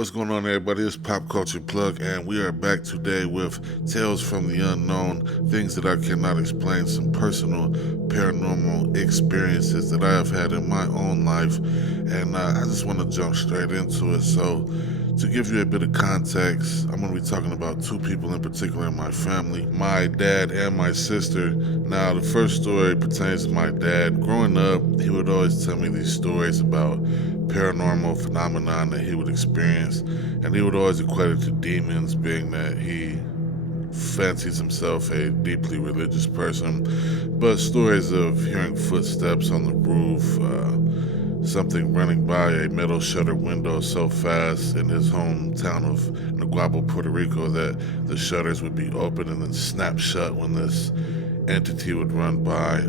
What's going on, everybody? It's Popcultureplug, and we are back today with Tales from the Unknown, things that I cannot explain, some personal paranormal experiences that I have had in my own life, and I just want to jump straight into it. So, to give you a bit of context, I'm going to be talking about two people in particular in my family, my dad and my sister. Now, the first story pertains to my dad. Growing up, he would always tell me these stories about paranormal phenomenon that he would experience, and he would always equate it to demons, being that he fancies himself a deeply religious person. But stories of hearing footsteps on the roof, something running by a metal shutter window so fast in his hometown of Naguabo, Puerto Rico, that the shutters would be open and then snap shut when this entity would run by,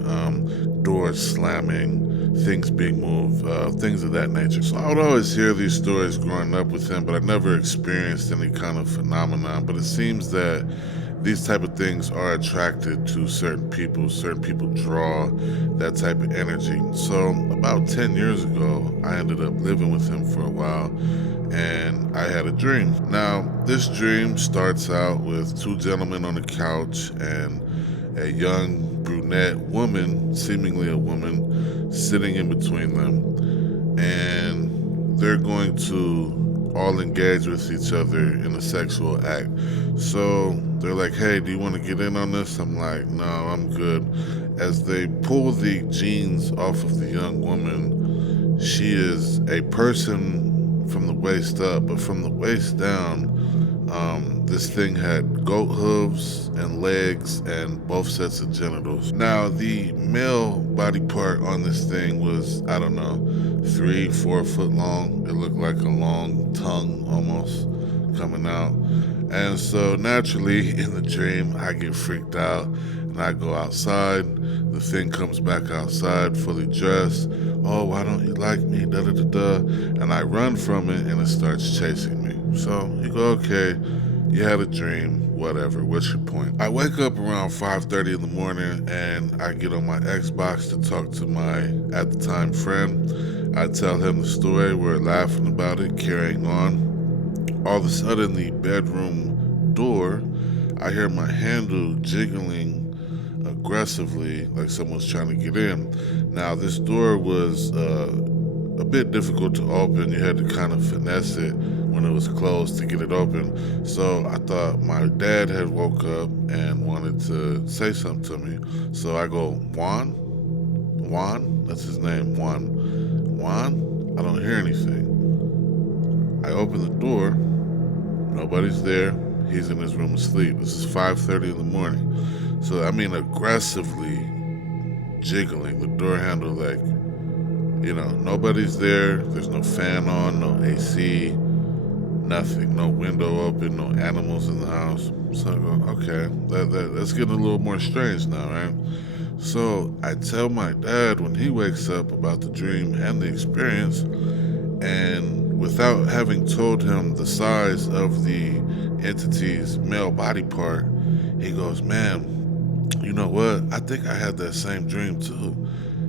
doors slamming, things being moved, things of that nature. So I would always hear these stories growing up with him, but I never experienced any kind of phenomenon. But it seems that these type of things are attracted to certain people. Certain people draw that type of energy. So about 10 years ago, I ended up living with him for a while, and I had a dream. Now, this dream starts out with two gentlemen on the couch and a young brunette woman, seemingly a woman, sitting in between them. And they're going to all engage with each other in a sexual act. So they're like, hey, do you want to get in on this? I'm like, no, I'm good. As they pull the jeans off of the young woman, she is a person from the waist up, but from the waist down, this thing had goat hooves and legs and both sets of genitals. Now, the male body part on this thing was, I don't know, 3, 4 foot long. It looked like a long tongue almost coming out. And so naturally in the dream, I get freaked out and I go outside. The thing comes back outside fully dressed. Oh, why don't you like me? Da da da da. And I run from it and it starts chasing me. So you go, okay, you had a dream, whatever, what's your point? I wake up around 5:30 in the morning and I get on my Xbox to talk to my, at the time, friend. I tell him the story, we're laughing about it, carrying on. All of a sudden, the bedroom door, I hear my handle jiggling aggressively, like someone's trying to get in. Now, this door was a bit difficult to open. You had to kind of finesse it when it was closed to get it open. So I thought my dad had woke up and wanted to say something to me. So I go, Juan? Juan? That's his name, Juan. Juan? I don't hear anything. I open the door. Nobody's there. He's in his room asleep. This is 5:30 in the morning. So I mean aggressively jiggling the door handle, like, nobody's there. There's no fan on, no AC, nothing, no window open, no animals in the house. So I go, okay, that's getting a little more strange now, right? So I tell my dad when he wakes up about the dream and the experience, and without having told him the size of the entity's male body part, he goes, man, you know what? I think I had that same dream too.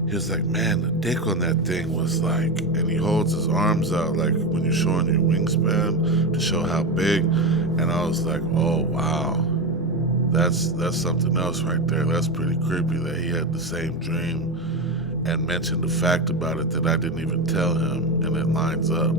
He was like, man, the dick on that thing was like, and he holds his arms out like when you're showing your wingspan to show how big. And I was like, oh wow, that's something else right there. That's pretty creepy that he had the same dream and mentioned the fact about it that I didn't even tell him, and it lines up.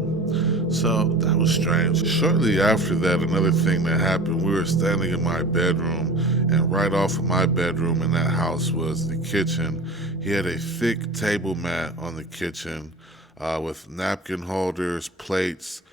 So that was strange. Shortly after that, another thing that happened, we were standing in my bedroom, and right off of my bedroom in that house was the kitchen. He had a thick table mat on the kitchen with napkin holders, plates,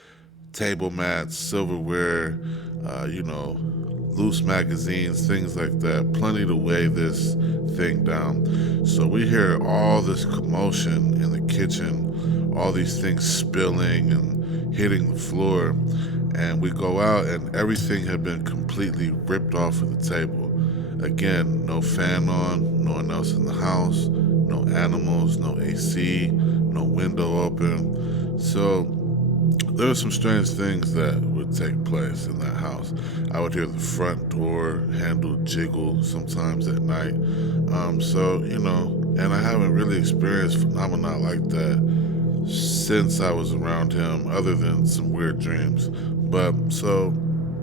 table mats, silverware, loose magazines, things like that. Plenty to weigh this thing down. So we hear all this commotion in the kitchen, all these things spilling and hitting the floor. And we go out, and everything had been completely ripped off of the table. Again, no fan on, no one else in the house, no animals, no AC, no window open. So there were some strange things that would take place in that house. I would hear the front door handle jiggle sometimes at night. And I haven't really experienced phenomena like that since I was around him, other than some weird dreams. But so,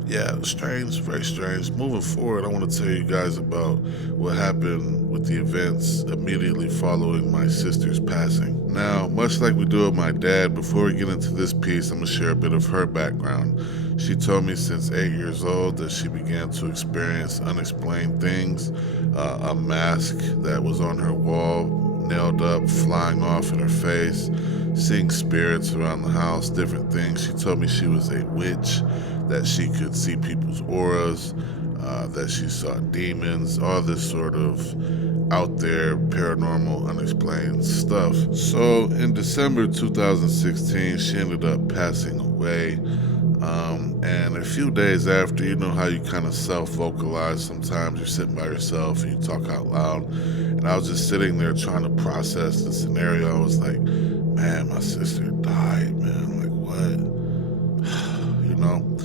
yeah, strange, very strange. Moving forward, I want to tell you guys about what happened with the events immediately following my sister's passing. Now, much like we do with my dad, before we get into this piece, I'm going to share a bit of her background. She told me since 8 years old that she began to experience unexplained things, a mask that was on her wall nailed up, flying off in her face, seeing spirits around the house, different things. She told me she was a witch, that she could see people's auras, that she saw demons, all this sort of out there paranormal unexplained stuff. So in December 2016 she ended up passing away. And a few days after, you know how you kind of self-vocalize sometimes. You're sitting by yourself and you talk out loud. And I was just sitting there trying to process the scenario. I was like, man, my sister died, man. Like, what? You know?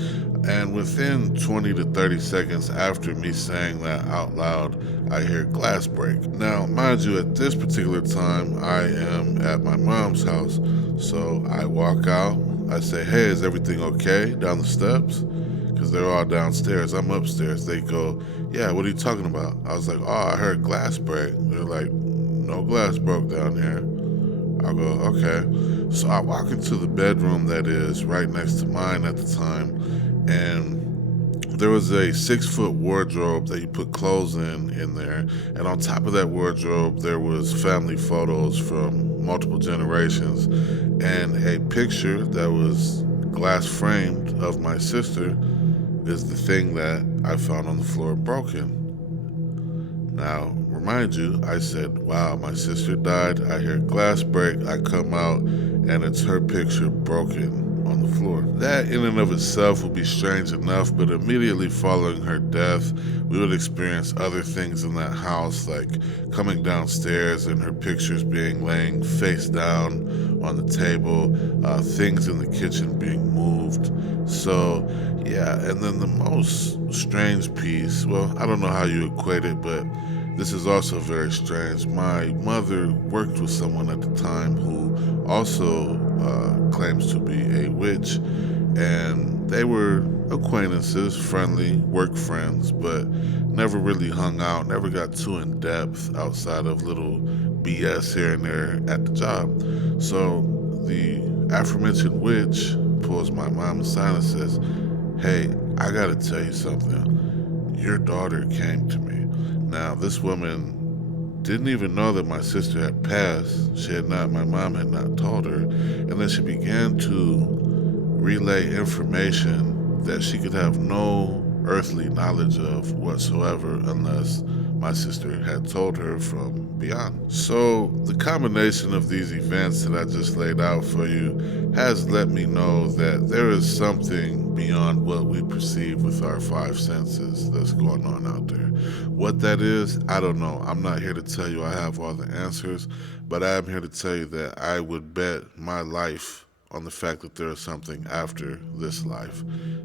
And within 20 to 30 seconds after me saying that out loud, I hear glass break. Now, mind you, at this particular time, I am at my mom's house. So I walk out. I say, hey, is everything okay down the steps? Because they're all downstairs. I'm upstairs. They go, yeah, what are you talking about? I was like, oh, I heard glass break. They're like, no glass broke down here. I go, okay. So I walk into the bedroom that is right next to mine at the time, and there was a 6 foot wardrobe that you put clothes in there, and on top of that wardrobe there was family photos from multiple generations, and a picture that was glass framed of my sister is the thing that I found on the floor broken. Now, remind you, I said, wow, my sister died. I hear glass break. I come out, and it's her picture broken on the floor. That, in and of itself, would be strange enough, but immediately following her death, we would experience other things in that house, like coming downstairs and her pictures being laying face down on the table, things in the kitchen being moved. So, yeah, and then the most strange piece, well, I don't know how you equate it, but this is also very strange. My mother worked with someone at the time who also claims to be a witch, and they were acquaintances, friendly work friends, but never really hung out, never got too in depth outside of little BS here and there at the job. So the aforementioned witch pulls my mom aside and says, hey, I gotta tell you something. Your daughter came to me. Now, this woman didn't even know that my sister had passed. My mom had not told her. And then she began to relay information that she could have no earthly knowledge of whatsoever unless my sister had told her from beyond. So, the combination of these events that I just laid out for you has let me know that there is something beyond what we perceive with our five senses that's going on out there. What that is, I don't know. I'm not here to tell you I have all the answers, but I am here to tell you that I would bet my life on the fact that there is something after this life.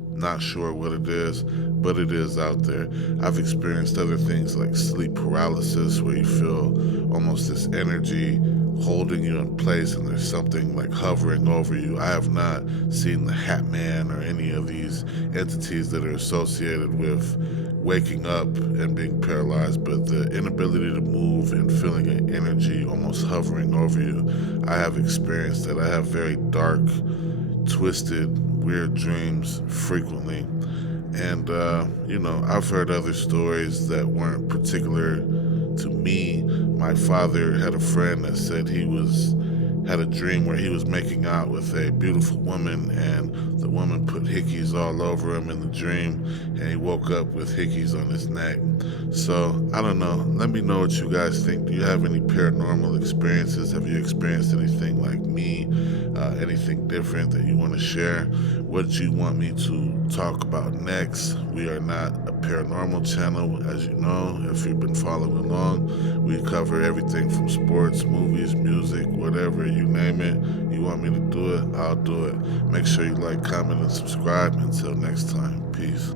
Not sure what it is, but it is out there. I've experienced other things like sleep paralysis, where you feel almost this energy holding you in place and there's something like hovering over you. I have not seen the Hat Man or any of these entities that are associated with waking up and being paralyzed, but the inability to move and feeling an energy almost hovering over you, I have experienced that. I have very dark, twisted, weird dreams frequently. And, I've heard other stories that weren't particular to me. My father had a friend that said had a dream where he was making out with a beautiful woman, and the woman put hickeys all over him in the dream, and he woke up with hickeys on his neck. So, I don't know. Let me know what you guys think. Do you have any paranormal experiences? Have you experienced anything like me? Anything different that you want to share? What you want me to talk about next? We are not a paranormal channel, as you know, if you've been following along. We cover everything from sports, movies, music, whatever, you name it. You want me to do it, I'll do it. Make sure you like, comment, and subscribe. Until next time, peace.